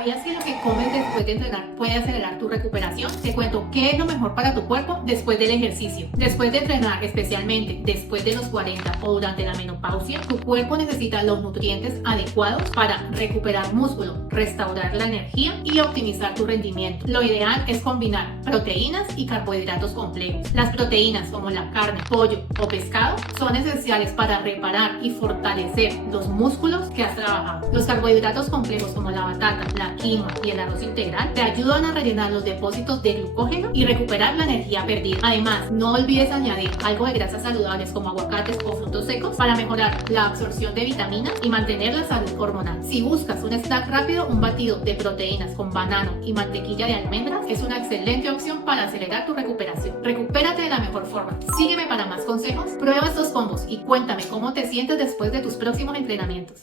¿Sabías que lo que comes después de entrenar puede acelerar tu recuperación? Te cuento qué es lo mejor para tu cuerpo después del ejercicio. Después de entrenar, especialmente después de los 40 o durante la menopausia, tu cuerpo necesita los nutrientes adecuados para recuperar músculo, restaurar la energía y optimizar tu rendimiento. Lo ideal es combinar proteínas y carbohidratos complejos. Las proteínas como la carne, pollo o pescado son esenciales para reparar y fortalecer los músculos que has trabajado. Los carbohidratos complejos como la batata, la quinoa y el arroz integral te ayudan a rellenar los depósitos de glucógeno y recuperar la energía perdida. Además, no olvides añadir algo de grasas saludables como aguacates o frutos secos para mejorar la absorción de vitaminas y mantener la salud hormonal. Si buscas un snack rápido, un batido de proteínas con banano y mantequilla de almendras es una excelente opción para acelerar tu recuperación. Recupérate de la mejor forma. Sígueme para más consejos, prueba estos combos y cuéntame cómo te sientes después de tus próximos entrenamientos.